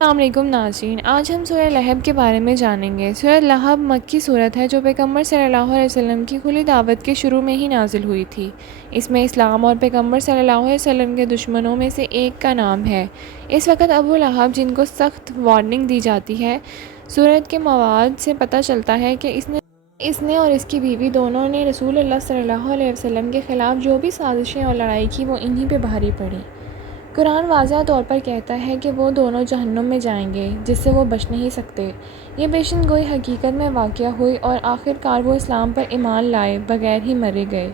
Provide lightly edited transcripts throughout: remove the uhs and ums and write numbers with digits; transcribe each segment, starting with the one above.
السلام علیکم ناظرین، آج ہم سورہ لہب کے بارے میں جانیں گے۔ سورہ لہب مکی صورت ہے جو پیغمبر صلی اللہ علیہ وسلم کی کھلی دعوت کے شروع میں ہی نازل ہوئی تھی۔ اس میں اسلام اور پیغمبر صلی اللہ علیہ وسلم کے دشمنوں میں سے ایک کا نام ہے۔ اس وقت ابو لہب، جن کو سخت وارننگ دی جاتی ہے، صورت کے مواد سے پتہ چلتا ہے کہ اس نے اور اس کی بیوی دونوں نے رسول اللہ صلی اللہ علیہ وسلم کے خلاف جو بھی سازشیں اور لڑائی کی وہ انہی پہ بھاری پڑیں۔ قرآن واضح طور پر کہتا ہے کہ وہ دونوں جہنم میں جائیں گے جس سے وہ بچ نہیں سکتے۔ یہ پیشن گوئی حقیقت میں واقع ہوئی اور آخر کار وہ اسلام پر ایمان لائے بغیر ہی مرے گئے۔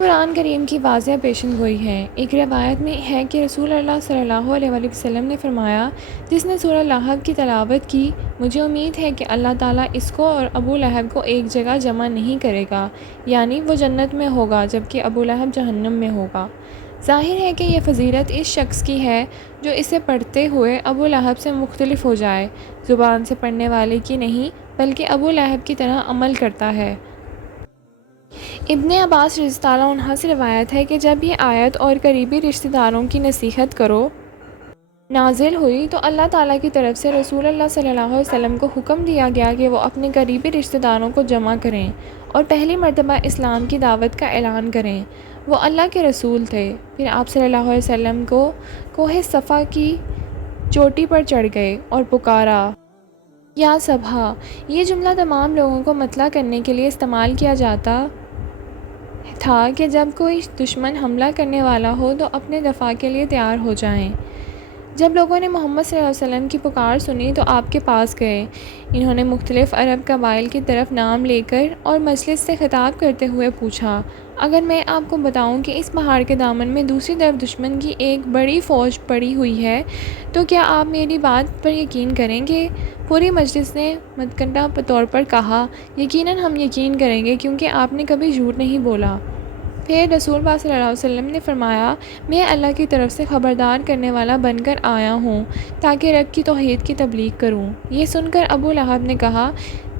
قرآن کریم کی واضح پیشن گوئی ہے۔ ایک روایت میں ہے کہ رسول اللہ صلی اللہ علیہ وسلم نے فرمایا، جس نے سورہ لہب کی تلاوت کی، مجھے امید ہے کہ اللہ تعالیٰ اس کو اور ابو لہب کو ایک جگہ جمع نہیں کرے گا، یعنی وہ جنت میں ہوگا جبکہ ابو لہب جہنم میں ہوگا۔ ظاہر ہے کہ یہ فضیلت اس شخص کی ہے جو اسے پڑھتے ہوئے ابو لہب سے مختلف ہو جائے، زبان سے پڑھنے والے کی نہیں بلکہ ابو لہب کی طرح عمل کرتا ہے۔ ابن عباس رضی اللہ عنہ سے روایت ہے کہ جب یہ آیت اور قریبی رشتہ داروں کی نصیحت کرو نازل ہوئی تو اللہ تعالیٰ کی طرف سے رسول اللہ صلی اللہ علیہ وسلم کو حکم دیا گیا کہ وہ اپنے قریبی رشتہ داروں کو جمع کریں اور پہلی مرتبہ اسلام کی دعوت کا اعلان کریں۔ وہ اللہ کے رسول تھے۔ پھر آپ صلی اللہ علیہ وسلم کو کوہ صفا کی چوٹی پر چڑھ گئے اور پکارا، یا صبح۔ یہ جملہ تمام لوگوں کو مطلع کرنے کے لیے استعمال کیا جاتا تھا کہ جب کوئی دشمن حملہ کرنے والا ہو تو اپنے دفاع کے لیے تیار ہو جائیں۔ جب لوگوں نے محمد صلی اللہ علیہ وسلم کی پکار سنی تو آپ کے پاس گئے۔ انہوں نے مختلف عرب قبائل کی طرف نام لے کر اور مجلس سے خطاب کرتے ہوئے پوچھا، اگر میں آپ کو بتاؤں کہ اس پہاڑ کے دامن میں دوسری طرف دشمن کی ایک بڑی فوج پڑی ہوئی ہے تو کیا آپ میری بات پر یقین کریں گے؟ پوری مجلس نے متکنڈہ طور پر کہا، یقیناً ہم یقین کریں گے کیونکہ آپ نے کبھی جھوٹ نہیں بولا۔ پھر رسول پاک صلی اللہ علیہ وسلم نے فرمایا، میں اللہ کی طرف سے خبردار کرنے والا بن کر آیا ہوں تاکہ رب کی توحید کی تبلیغ کروں۔ یہ سن کر ابو لہب نے کہا،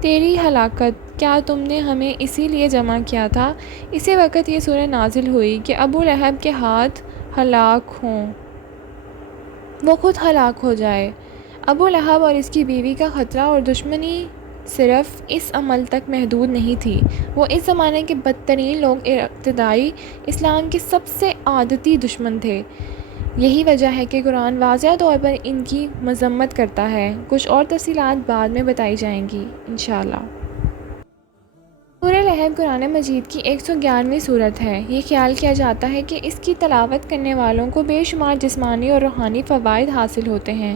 تیری ہلاکت! کیا تم نے ہمیں اسی لیے جمع کیا تھا؟ اسی وقت یہ سورہ نازل ہوئی کہ ابو لہب کے ہاتھ ہلاک ہوں، وہ خود ہلاک ہو جائے۔ ابو لہب اور اس کی بیوی کا خطرہ اور دشمنی صرف اس عمل تک محدود نہیں تھی، وہ اس زمانے کے بدترین لوگ، ابتدائی اسلام کے سب سے عادتی دشمن تھے۔ یہی وجہ ہے کہ قرآن واضح طور پر ان کی مذمت کرتا ہے۔ کچھ اور تفصیلات بعد میں بتائی جائیں گی انشاءاللہ۔ سورہ لہب قرآن مجید کی 111ویں سورت ہے۔ یہ خیال کیا جاتا ہے کہ اس کی تلاوت کرنے والوں کو بے شمار جسمانی اور روحانی فوائد حاصل ہوتے ہیں۔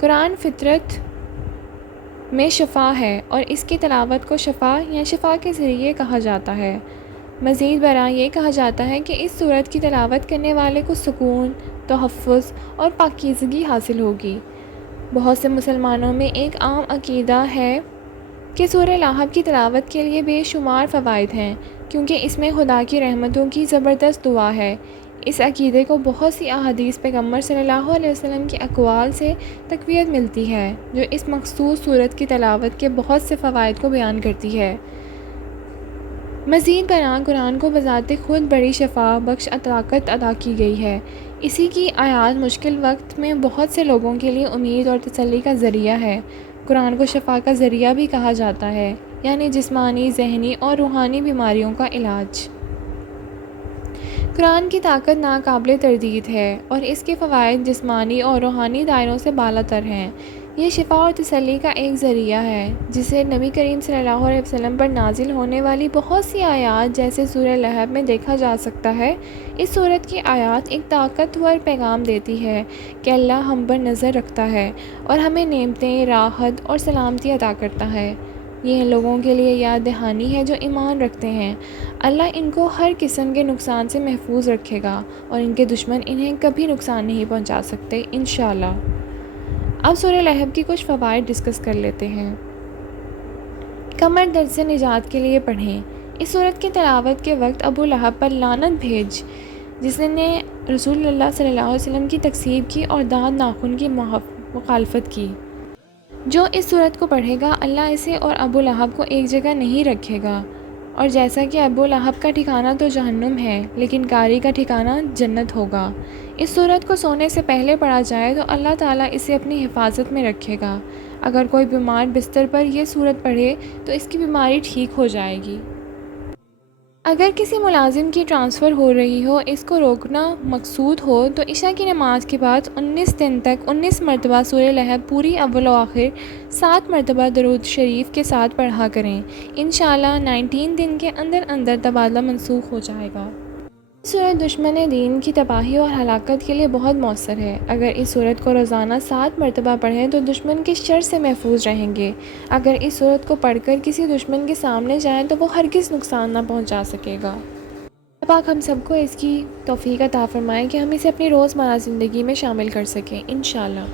قرآن فطرت میں شفا ہے اور اس کی تلاوت کو شفا یا شفا کے ذریعے کہا جاتا ہے۔ مزید برآں یہ کہا جاتا ہے کہ اس سورت کی تلاوت کرنے والے کو سکون، تحفظ اور پاکیزگی حاصل ہوگی۔ بہت سے مسلمانوں میں ایک عام عقیدہ ہے کہ سورہ لہب کی تلاوت کے لیے بے شمار فوائد ہیں کیونکہ اس میں خدا کی رحمتوں کی زبردست دعا ہے۔ اس عقیدے کو بہت سی احادیث پیغمبر صلی اللہ علیہ وسلم کی اقوال سے تقویت ملتی ہے جو اس مخصوص سورت کی تلاوت کے بہت سے فوائد کو بیان کرتی ہے۔ مزید برآں قرآن کو بذات خود بڑی شفا بخش طاقت عطا کی گئی ہے۔ اسی کی آیات مشکل وقت میں بہت سے لوگوں کے لیے امید اور تسلی کا ذریعہ ہے۔ قرآن کو شفا کا ذریعہ بھی کہا جاتا ہے، یعنی جسمانی، ذہنی اور روحانی بیماریوں کا علاج۔ قرآن کی طاقت ناقابل تردید ہے اور اس کے فوائد جسمانی اور روحانی دائروں سے بالا تر ہیں۔ یہ شفا اور تسلی کا ایک ذریعہ ہے جسے نبی کریم صلی اللہ علیہ وسلم پر نازل ہونے والی بہت سی آیات جیسے سورہ لہب میں دیکھا جا سکتا ہے۔ اس سورت کی آیات ایک طاقتور پیغام دیتی ہے کہ اللہ ہم پر نظر رکھتا ہے اور ہمیں نعمتیں، راحت اور سلامتی عطا کرتا ہے۔ یہ ان لوگوں کے لیے یاد دہانی ہے جو ایمان رکھتے ہیں۔ اللہ ان کو ہر قسم کے نقصان سے محفوظ رکھے گا اور ان کے دشمن انہیں کبھی نقصان نہیں پہنچا سکتے انشاءاللہ۔ اب سورہ لہب کی کچھ فوائد ڈسکس کر لیتے ہیں۔ کمر درد سے نجات کے لیے پڑھیں۔ اس سورت کی تلاوت کے وقت ابو لہب پر لعنت بھیج جس نے رسول اللہ صلی اللہ علیہ وسلم کی تکذیب کی اور دانت ناخن کی مخالفت کی۔ جو اس سورت کو پڑھے گا اللہ اسے اور ابو لہب کو ایک جگہ نہیں رکھے گا، اور جیسا کہ ابو لہب کا ٹھکانہ تو جہنم ہے لیکن قاری کا ٹھکانہ جنت ہوگا۔ اس صورت کو سونے سے پہلے پڑھا جائے تو اللہ تعالیٰ اسے اپنی حفاظت میں رکھے گا۔ اگر کوئی بیمار بستر پر یہ صورت پڑھے تو اس کی بیماری ٹھیک ہو جائے گی۔ اگر کسی ملازم کی ٹرانسفر ہو رہی ہو، اس کو روکنا مقصود ہو تو عشاء کی نماز کے بعد 19 دن تک 19 مرتبہ سورہ لہب پوری اول و آخر 7 مرتبہ درود شریف کے ساتھ پڑھا کریں۔ انشاءاللہ 19 دن کے اندر اندر تبادلہ منسوخ ہو جائے گا۔ اس صورت دشمن دین کی تباہی اور ہلاکت کے لیے بہت مؤثر ہے۔ اگر اس صورت کو روزانہ 7 مرتبہ پڑھیں تو دشمن کے شر سے محفوظ رہیں گے۔ اگر اس صورت کو پڑھ کر کسی دشمن کے سامنے جائیں تو وہ ہرگز نقصان نہ پہنچا سکے گا۔ اللہ پاک ہم سب کو اس کی توفیق عطا فرمائے کہ ہم اسے اپنی روزمرہ زندگی میں شامل کر سکیں انشاءاللہ۔